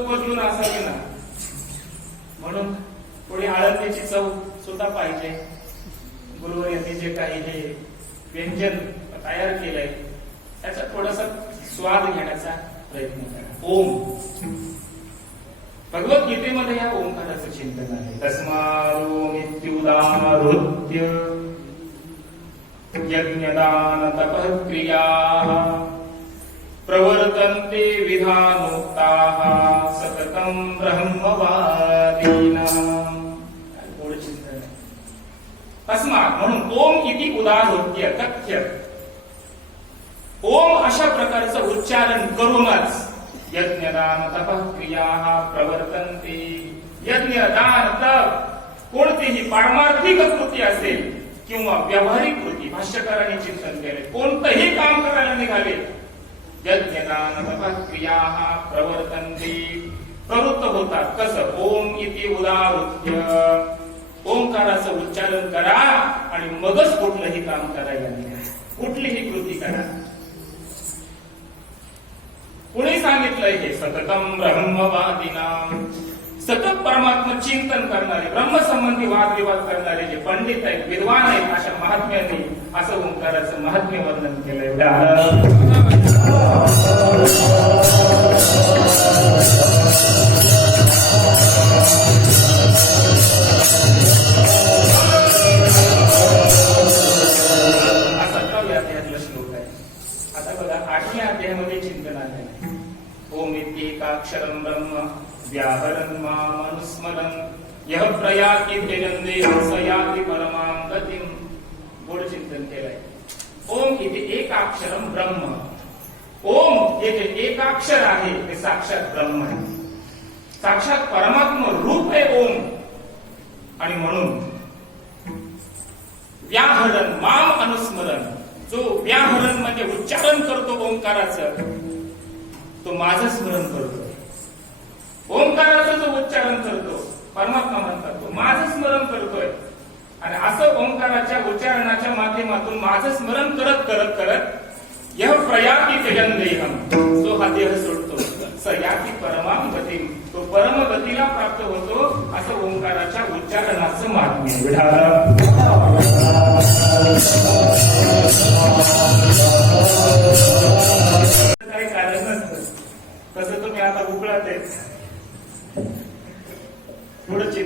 चव बदलून असावी ना म्हणून थोडी आळंदीची चव सुद्धा पाहिजे. गुरुवर यांनी जे काही हे व्यंजन तयार केलंय त्याचा थोडासा स्वाद घेण्याचा प्रयत्न करा. ओम. भगवद्गीतेमध्ये या ओंकाराचं चिंतन आहे. तस्मारो मृत्युदानहृत्य यज्ञदान तपक्रिया प्रवर्तन्ते विधानोक्ताः। अस्मात म्हणून ओम किती उदाहृत्य कथ्य ओम अशा प्रकारचं उच्चारण करूनच यज्ञदान तपक्रिया प्रवर्तनते यज्ञ दान तप कोणतीही पारमार्थिक कृती असेल किंवा व्यावहारिक कृती भाष्यकाराने चिंतन केले कोणतंही काम करायला निघाले यज्ञदान तपक्रिया प्रवर्तनते प्रवृत्त होतात. कसं? ओम इति उदाहृत्य. ओंकाराचं उच्चारण करा आणि मगच कुठलंही काम करायला कुठलीही कृती करा. कुणी सांगितलंय हे? सततम ब्रह्मवादिनाम. सतत परमात्मा चिंतन करणारे ब्रह्मसंबंधी वादविवाद करणारे जे पंडित आहेत विद्वान आहेत अशा महात्म्यांनी असं ओंकाराचं महात्म्य वर्णन केलंय सतराव्या श्लोक आहे आता बघा आठव्या अध्यायामध्ये चिंतन आहे. ओम इत्येकाक्षरं ब्रह्म व्याहरन् मामनुस्मरन् यः प्रयाति त्यजन्ते स्वयाति परमां गतिं। गोड चिंतन केलंय. ओम इथे एकाक्षरम ब्रह्म। ओम हे जे एकाक्षर आहे ते साक्षात ब्रह्म आहे. साक्षात परमात्म रूप आहे ओम. आणि म्हणून व्याहरण माम अनुस्मरण जो व्याहरण म्हणजे उच्चारण करतो ओंकाराचं तो माझं स्मरण करतो. ओंकाराचं जो उच्चारण करतो परमात्मा म्हणतात तो माझं स्मरण करतोय. आणि असं ओंकाराच्या उच्चारणाच्या माध्यमातून माझं स्मरण करत करत करत यह प्रयाती त्यजन देहम तो हा देह सोडतो. स याती परमाम गती तो परमगतीला प्राप्त होतो असं ओंकाराच्या उच्चारणाचं माध्यम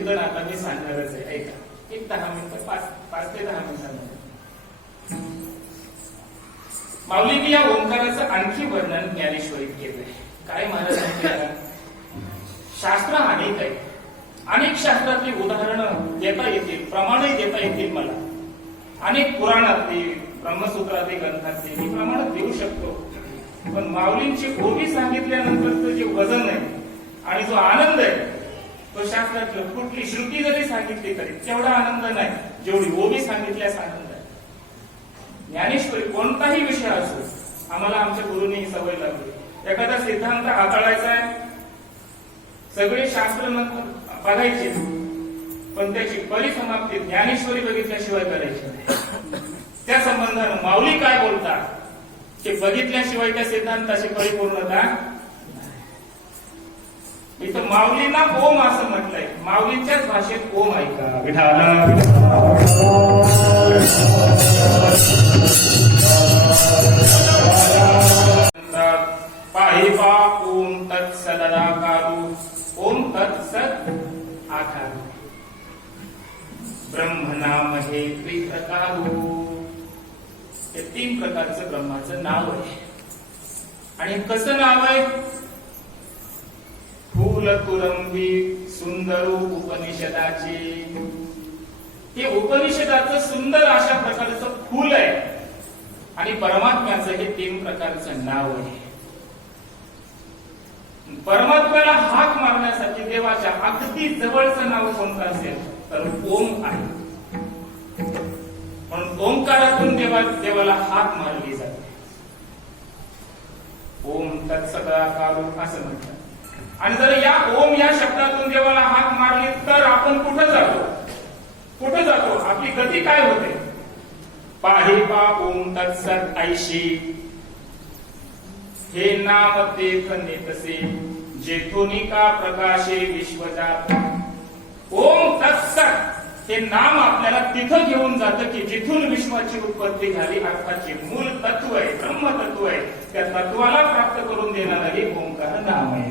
थोडं आता मी सांगणारच आहे ऐका. एक दहा मिनिटं पाच पाच ते दहा मिनिटांमध्ये. माऊलीने या ओंकाराचं आणखी वर्णन ज्ञानेश्वरीत केलंय. काय महाराज शास्त्र अनेक आहे. अनेक शास्त्रातली उदाहरणं देता येतील प्रमाणही देता येतील मला. अनेक पुराणातली ब्रह्मसूत्रातले ग्रंथातले मी प्रमाणात देऊ शकतो. पण माऊलींची ओवी सांगितल्यानंतरचं जे वजन आहे आणि जो आनंद आहे तो शास्त्रातलं कुठली श्रुती जरी सांगितली तरी तेवढा आनंद नाही. जेवढी ओबी सांगितल्यास आनंद आहे. ज्ञानेश्वरी कोणताही विषय असो आम्हाला आमच्या गुरुनी ही सवय लागली एखादा सिद्धांत हाताळायचा आहे सगळे शास्त्र बघायचे पण त्याची परिसमाप्ती ज्ञानेश्वरी बघितल्याशिवाय करायची त्या संबंधानं माऊली काय बोलतात ते बघितल्याशिवाय त्या सिद्धांताची परिपूर्णता इथं माऊलींना ओम असं म्हटलंय. माऊलींच्याच भाषेत ओम ऐका. विठाला पाहि पा ओम तत्सदराकारू ओम तत्सत आकारू ब्रह्मनाम हे त्रिप्रकारू हे तीन प्रकारचं ब्रह्माचं नाव आहे. आणि कसं नाव आहे? फूल तुरंबी सुंदर उपनिषदाचे. हे उपनिषदाचं सुंदर अशा प्रकारचं फुल आहे. आणि परमात्म्याचं हे तीन प्रकारचं नाव आहे. परमात्म्याला हाक मारण्यासाठी देवाच्या अगदी जवळचं नाव कोणतं असेल तर ओम आहे. म्हणून ओंकारातून देवा देवाला हाक मारली जाते. ओम तत्सदाकारू असं म्हणतात. आणि जर या ओम या शब्दातून देवाला हाक मारली तर आपण कुठं जातो? कुठं जातो? आपली गती काय होते? पाहि पा ओम तत्सत ऐशी. हे नाम तेथ नेतसे जेथोनिका प्रकाशे विश्वजात. ओम तत्सत! हे नाम आपल्याला तिथं घेऊन जातं की जिथून विश्वाची उत्पत्ती झाली अर्थात जे मूल तत्व आहे ब्रह्म तत्व आहे. त्या तत्वाला प्राप्त करून देणारं हे ओंकार नाम आहे.